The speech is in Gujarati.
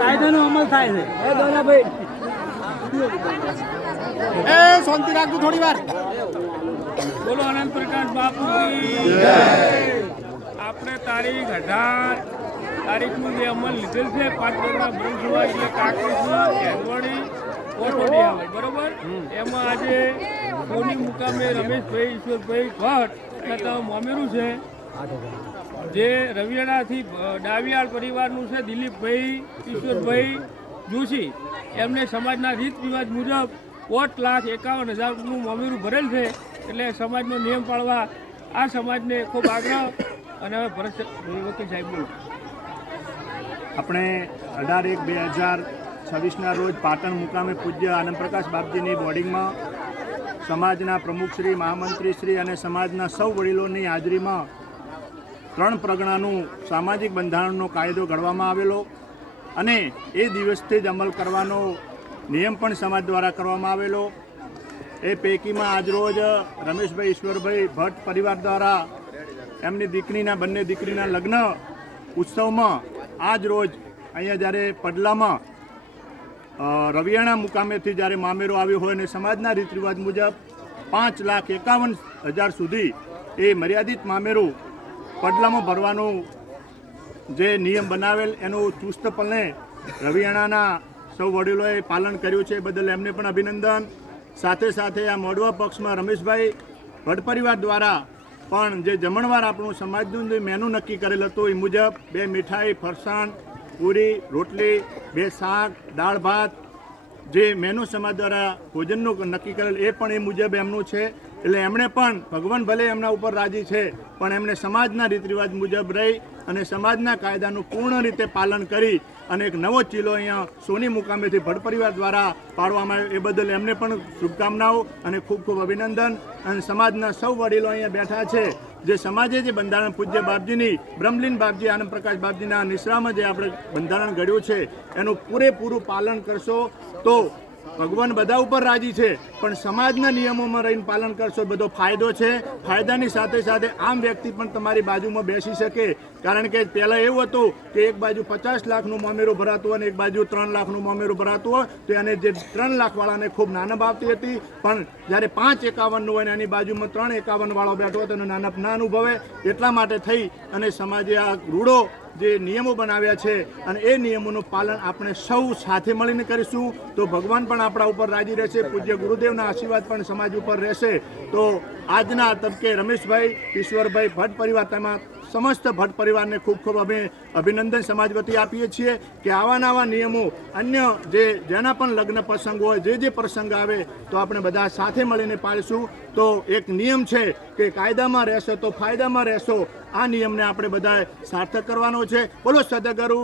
કાયદાનો અમલ થાય છે. શાંતિ રાખજો થોડી વાર. બોલો આનંદ પ્રકાશ બાપુ. આપણે તારીખ 18 તારીખનું જે અમલ લીધેલ છે 5 ડગરા બ્રહ્મસભા એટલે કાંકરેજના કેદવાડી કોટોડી આવે બરોબર. એમાં આજે સોની મુકામે રમેશભાઈ ઈશ્વરભાઈ ભટ્ટ તથા મોમેરું છે જે રવિયાણાથી ડાવિયાળ પરિવારનું છે દિલીપભાઈ ઈશ્વરભાઈ જોશી. એમને સમાજના રીત રિવાજ મુજબ 5,51,000નું મોમેરું ભરેલ છે. એટલે સમાજનો નિયમ પાળવા આ સમાજને ખૂબ આગ્રહ. અને હવે ભરત વકીલ સાહેબ બોલો. આપણે 18/1/2026ના રોજ પાટણ મુકામે પૂજ્ય આનંદ પ્રકાશ બાપજીની બોર્ડિંગમાં સમાજના પ્રમુખશ્રી, મહામંત્રીશ્રી અને સમાજના સૌ વડીલોની હાજરીમાં 3 પ્રગણાનું સામાજિક બંધારણનો કાયદો ઘડવામાં આવેલો અને એ દિવસથી જ અમલ કરવાનો નિયમ પણ સમાજ દ્વારા કરવામાં આવેલો. એ પૈકીમાં આજરોજ રમેશભાઈ ઈશ્વરભાઈ ભટ્ટ પરિવાર દ્વારા એમની દીકરીના બંને દીકરીના લગ્ન ઉત્સવમાં આજ રોજ અહીંયા જ્યારે પડલામાં રવિયાણા મુકામેથી જ્યારે મામેરો આવ્યો હોય અને સમાજના રીત રિવાજ મુજબ 5,51,000 સુધી એ મર્યાદિત મામેરું પડલામાં ભરવાનું જે નિયમ બનાવેલ એનું ચુસ્તપણે રવિયાણાના સૌ વડીલોએ પાલન કર્યું છે. બદલ એમને પણ અભિનંદન. સાથે સાથે આ મોડવા પક્ષમાં રમેશભાઈ ભટ્ટ પરિવાર દ્વારા પણ જે જમણવાર આપણું સમાજનું જે મેનુ નક્કી કરેલ હતું એ મુજબ 2 મીઠાઈ, ફરસાણ, પૂરી, રોટલી, 2 શાક, દાળ ભાત જે મેનુ સમાજ દ્વારા ભોજનનું નક્કી કરેલ એ પણ એ મુજબ એમનું છે. એટલે એમણે પણ ભગવાન ભલે એમના ઉપર રાજી છે પણ એમણે સમાજના રીત રિવાજ મુજબ રહી અને સમાજના કાયદાનું પૂર્ણ રીતે પાલન કરી અને એક નવો ચીલો અહીંયા સોની મુકામેથી ભટ્ટ પરિવાર દ્વારા પાડવામાં આવ્યો. એ બદલ એમને પણ શુભકામનાઓ અને ખૂબ ખૂબ અભિનંદન. અને સમાજના સૌ વડીલો અહીંયા બેઠા છે જે સમાજે જે બંધારણ પૂજ્ય બાપજીની બ્રહ્મલીન બાપજી આનંદ પ્રકાશ બાપજીના નિશ્રામાં જે આપણે બંધારણ ઘડ્યું છે એનું પૂરેપૂરું પાલન કરશો તો ભગવાન બધા ઉપર રાજી છે પણ સમાજના નિયમોમાં રહીને પાલન કરશો બધો ફાયદો છે. ફાયદાની સાથે સાથે આમ વ્યક્તિ પણ તમારી બાજુમાં બેસી શકે. કારણ કે પહેલાં એવું હતું કે એક બાજુ 50 લાખનું મોમેરું ભરાતું હોય અને એક બાજુ 3 લાખનું મોમેરું ભરાતું હોય તો એને જે 3 લાખવાળાને ખૂબ નાનપ આવતી હતી. પણ જ્યારે 5,51નું હોય ને એની બાજુમાં 3,51વાળો બેઠો હોય તો એને નાનપ ના અનુભવે. એટલા માટે થઈ અને સમાજે આ રૂડો જે નિયમો બનાવ્યા છે અને એ નિયમોનું પાલન આપણે સૌ સાથે મળીને કરીશું તો ભગવાન પણ આપણા ઉપર રાજી રહેશે. પૂજ્ય ગુરુદેવના આશીર્વાદ પણ સમાજ ઉપર રહેશે. તો આજના તબકે રમેશભાઈ ઈશ્વરભાઈ ભટ્ટ પરિવાર તેમાં સમસ્ત ભટ્ટ પરિવારને ખૂબ ખૂબ અમે અભિનંદન સમાજ વતી આપીએ છીએ કે આવા નવા નિયમો અન્ય જેના પણ લગ્ન પ્રસંગ હોય જે પ્રસંગ આવે તો આપણે બધા સાથે મળીને પાળીશું. તો એક નિયમ છે કે કાયદામાં રહેશો તો ફાયદામાં રહેશો. આ નિયમને આપણે બધા સાર્થક કરવાનો છે. બોલો સદગુરુ.